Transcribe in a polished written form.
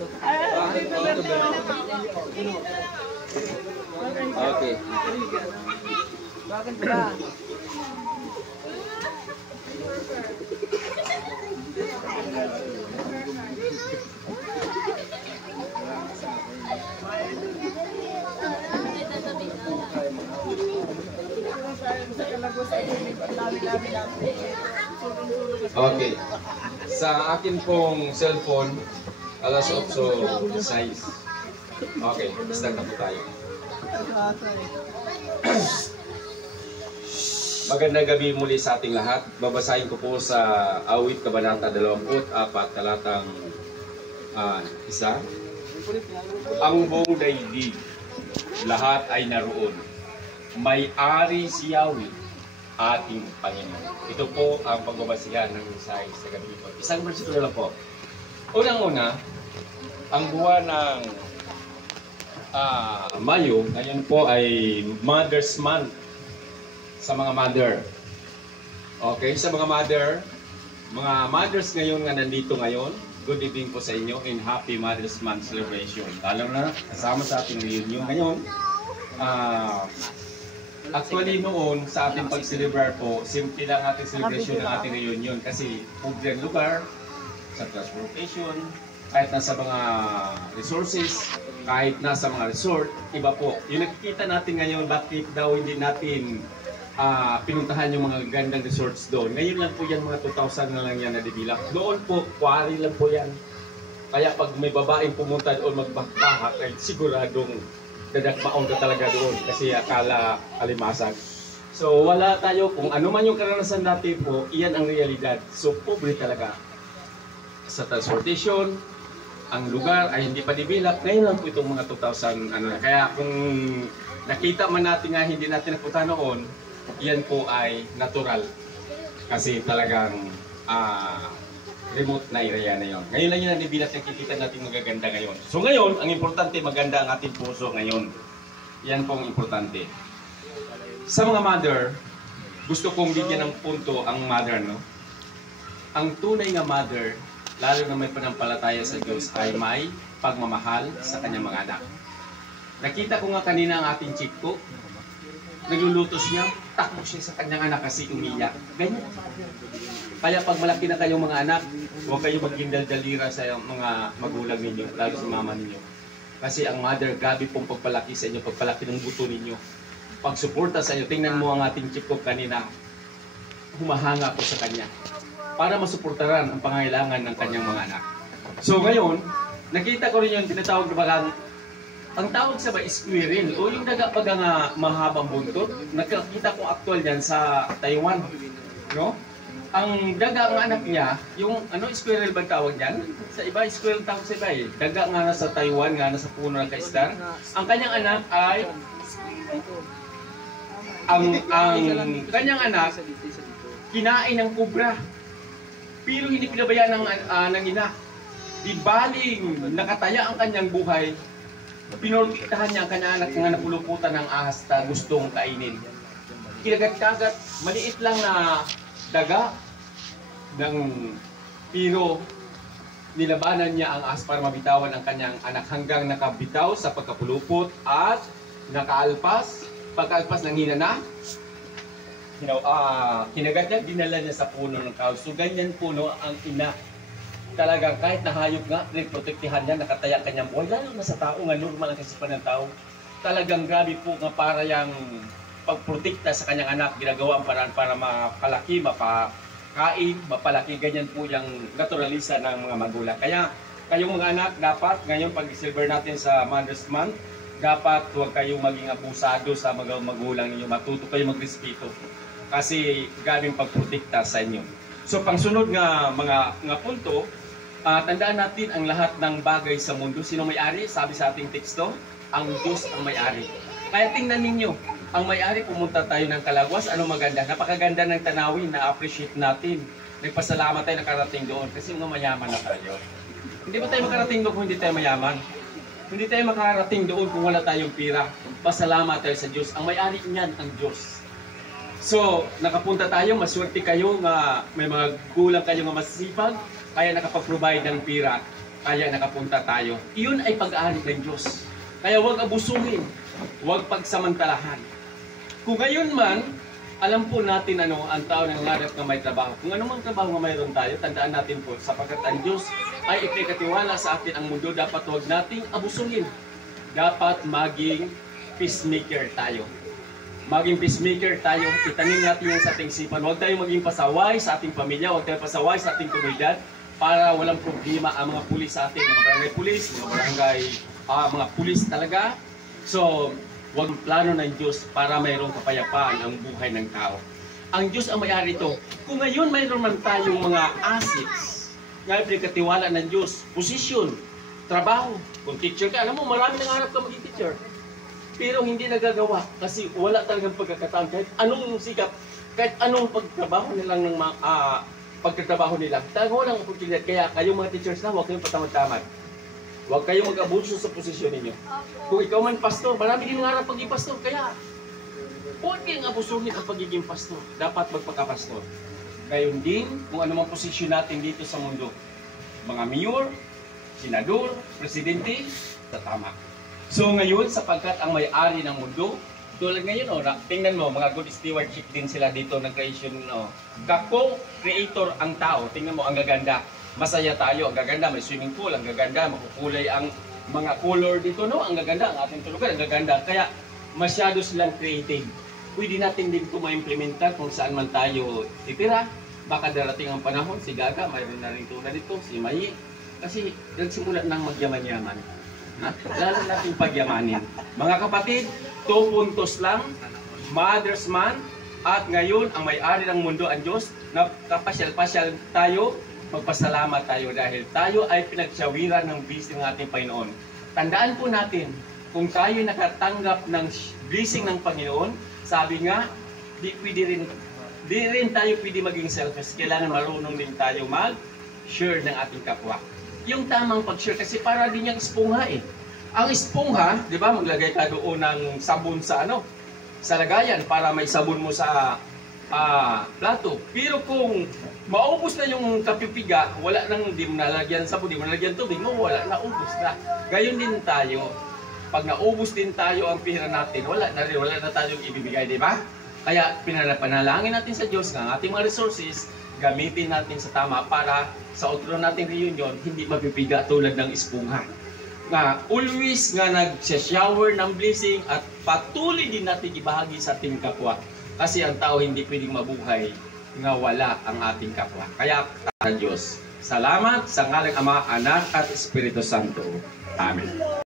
Okay. Bakit ba? Okay. Sa akin pong cellphone, alas 8:06. Okay, start na po tayo. Magandang gabi muli sa ating lahat. Babasahin ko po sa Awit Kabanata 24, talatang 1. Ang buong daigdig, lahat ay naroon. May-ari si Yahweh, ating Panginoon. Ito po ang pagbabasihan ng mensahe sa gabi ito. Isang versikulo lang po. Unang-una, ang buwan ng Mayo, ngayon po ay Mother's Month sa mga mother. Okay, sa mga mothers ngayon nga nandito ngayon, good evening po sa inyo and happy Mother's Month celebration. Lalo na kasama sa ating reunion ngayon. Actually noon sa ating pag-celebrate po, simple lang ating celebration ng ating reunion kasi pobre ang lugar, sa transportation, kahit nasa mga resources, kahit nasa mga resort, iba po. Yung nakikita natin ngayon, bakit daw hindi natin pinuntahan yung mga gandang resorts doon. Ngayon lang po yan, mga 2,000 na lang yan na develop. Doon po, quarry lang po yan. Kaya pag may babaeng pumunta doon magbakbaha, ay siguradong dadakbaon ka talaga doon kasi akala alimasag. So wala tayo, kung ano man yung karanasan natin po, iyan ang realidad. So pobre talaga. Sa transportation, ang lugar ay hindi pa develop. Ngayon lang po itong mga 2,000 ano na. Kaya kung nakita man natin nga hindi natin napunta noon, iyan po ay natural. Kasi talagang remote na area na yon. Ngayon lang yun ang develop, nakikita natin magaganda ngayon. So ngayon, ang importante, maganda ang ating puso ngayon. Yan po ang importante. Sa mga mother, gusto kong bigyan ng punto ang mother, no? Ang tunay nga mother, lalo na may panampalataya sa Diyos, ay may pagmamahal sa kanyang mga anak. Nakita ko nga kanina ang ating chick ko, naglulutos niya, takbo siya sa kanyang anak kasi umiyak. Ganyan. Kaya pag malaki na kayong mga anak, huwag kayong maging daldalira sa mga magulang ninyo, lalo sa mama ninyo. Kasi ang mother, gabi pong pagpalaki sa inyo, pagpalaki ng buto ninyo, pagsuporta sa inyo. Tingnan mo ang ating chick ko kanina, humahanga po sa kanya para masuportaran ang pangailangan ng kanyang mga anak. So ngayon, nakita ko rin yung tinatawag na bagang, ang tawag sa ba squirrel o yung daga-baga nga mahabang buntot. Nakita ko actual yan sa Taiwan, no? Ang daga ng anak niya, yung squirrel ba tawag niyan? Sa iba, squirrel tawag sa iba eh. Daga nga nasa Taiwan, nga nasa puno ng kaistan. Ang kanyang anak ay ang kanyang anak kinain ng kubra. Pero hindi pinabayaan ng ina. Di baling nakataya ang kanyang buhay, pinortiktahan niya ang kanyang anak nga napuluputan ng ahas na gustong kainin. Kinagat-kagat, maliit lang na daga ng pero nilabanan niya ang ahas para mabitawan ang kanyang anak hanggang nakabitaw sa pagkapulupot at nakaalpas. Pagkaalpas ng hina na, kinagat niya, dinala niya sa puno ng kahoy. So ganyan puno ang ina. Talagang kahit nahayop nga, protektihan niya, nakataya kanyang buhay. Lalo na sa tao nga, normal ang kasipan ng tao. Talagang grabe po nga para yung pagprotekta sa kanyang anak, ginagawa ang paraan para mapalaki, mapakain, mapalaki. Ganyan po yung naturalisa ng mga magulang. Kaya kayong mga anak, dapat ngayon pag-silver natin sa Mother's Month, dapat huwag kayong maging abusado sa mga magulang ninyo. Matuto kayong magrespeto. Kasi gabing pagprotekta sa inyo. So pangsunod nga mga punto, tandaan natin ang lahat ng bagay sa mundo. Sino may-ari? Sabi sa ating teksto, ang Diyos ang may-ari. Kaya tingnan ninyo, ang may-ari, pumunta tayo ng Kalagwas, ano maganda? Napakaganda ng tanawin, na-appreciate natin. Nagpasalamat tayo nakarating doon kasi mga mayaman na tayo. Hindi ba tayo makarating doon kung hindi tayo mayaman? Hindi tayo makarating doon kung wala tayong pira. Pasalamat tayo sa Diyos. Ang may-ari niyan, ang Diyos. So, nakapunta tayo, maswerte kayo nga may mga gulang kayo nga masisipag, kaya nakapag-provide ng pira. kaya nakapunta tayo. Iyon ay pag-aari ng Diyos. Kaya huwag abusuhin, huwag pagsamantalahan. Kung ngayon man, alam po natin ang tao ng nangarap na may trabaho. Kung ano mang trabaho nga mayroon tayo, tandaan natin po, sapagkat ang Diyos ay ipinagkatiwala sa atin ang mundo, dapat huwag nating abusuhin. Dapat maging peacemaker tayo. Maging peacemaker tayo, itanin natin yan sa ating isipan. Huwag tayong maging pasaway sa ating pamilya, huwag tayong pasaway sa ating komunidad para walang problema ang mga pulis sa atin, mga barangay pulis, mga pulis talaga. So, huwag plano ng Diyos para mayroong kapayapaan ang buhay ng tao. Ang Diyos ang may-ari ito. Kung ngayon mayroon man tayong mga assets, nga pinagkatiwala ng Diyos, position, trabaho, kung teacher ka, alam mo, marami nangarap ka maging teacher. Pero hindi nagagawa kasi wala talagang pagkakataon. Kahit anong sikap, kahit anong pagtrabaho nila ng pagtatrabaho nila, talagang walang oportunidad. Kaya kayong mga teachers na, huwag kayong patamad-tamad. Huwag kayong mag-abuso sa posisyon ninyo. Kung ikaw man pastor, marami din nangarap pagiging pastor. Kaya, huwag kayong abusuhin ang pagiging pastor. Dapat magpakapastor. Gayon din, kung ano mang posisyon natin dito sa mundo. Mga mayor, senador, presidente, tama. So ngayon, sapagkat ang may-ari ng mundo, tulad ngayon, tingnan mo, mga good stewardship din sila dito ng creation. Kako-creator ang tao. Tingnan mo, ang gaganda. Masaya tayo, ang gaganda. May swimming pool, ang gaganda. Makukulay ang mga color dito, no? Ang gaganda, ang ating tulugan, ang gaganda. Kaya masyado silang creative. Pwede natin din ito ma-implementa kung saan man tayo titira. Baka darating ang panahon, si Gaga, mayroon na rin tulad dito, si Mayi. Kasi nagsimula nang magyaman-yaman. Lalo natin pagyamanin. Mga kapatid, 2 puntos lang. Mother's Man. At ngayon, ang may-ari ng mundo, ang Diyos, na kapasyal-pasyal tayo, magpasalamat tayo dahil tayo ay pinagsawiran ng blessing ng ating Panginoon. Tandaan po natin, kung tayo nakatanggap ng blessing ng Panginoon, sabi nga, di rin tayo pwede maging selfish. Kailangan marunong din tayo mag-share ng ating kapwa. Yung tamang pag-share kasi para din yung espongha eh. Ang espongha, di ba, maglagay ka doon ng sabon sa sa lagayan para may sabon mo sa plato. Pero kung maubos na yung kapipiga, wala nang, di mo nalagyan sabon, di mo nalagyan tubig, wala na, ubos na. Gayon din tayo. Pag naubos din tayo ang pera natin, wala na tayong ibibigay, di ba? Kaya pinapanalangin natin sa Diyos ng ating mga resources, gamitin natin sa tama para sa outro nating reunion, hindi mapipiga tulad ng espongha. Nga, always nga nag-shower ng blessing at patuloy din natin ibahagi sa ating kapwa. Kasi ang tao hindi pwedeng mabuhay nga wala ang ating kapwa. Kaya, Diyos, salamat sa ngalang Ama, Anak at Espiritu Santo. Amen.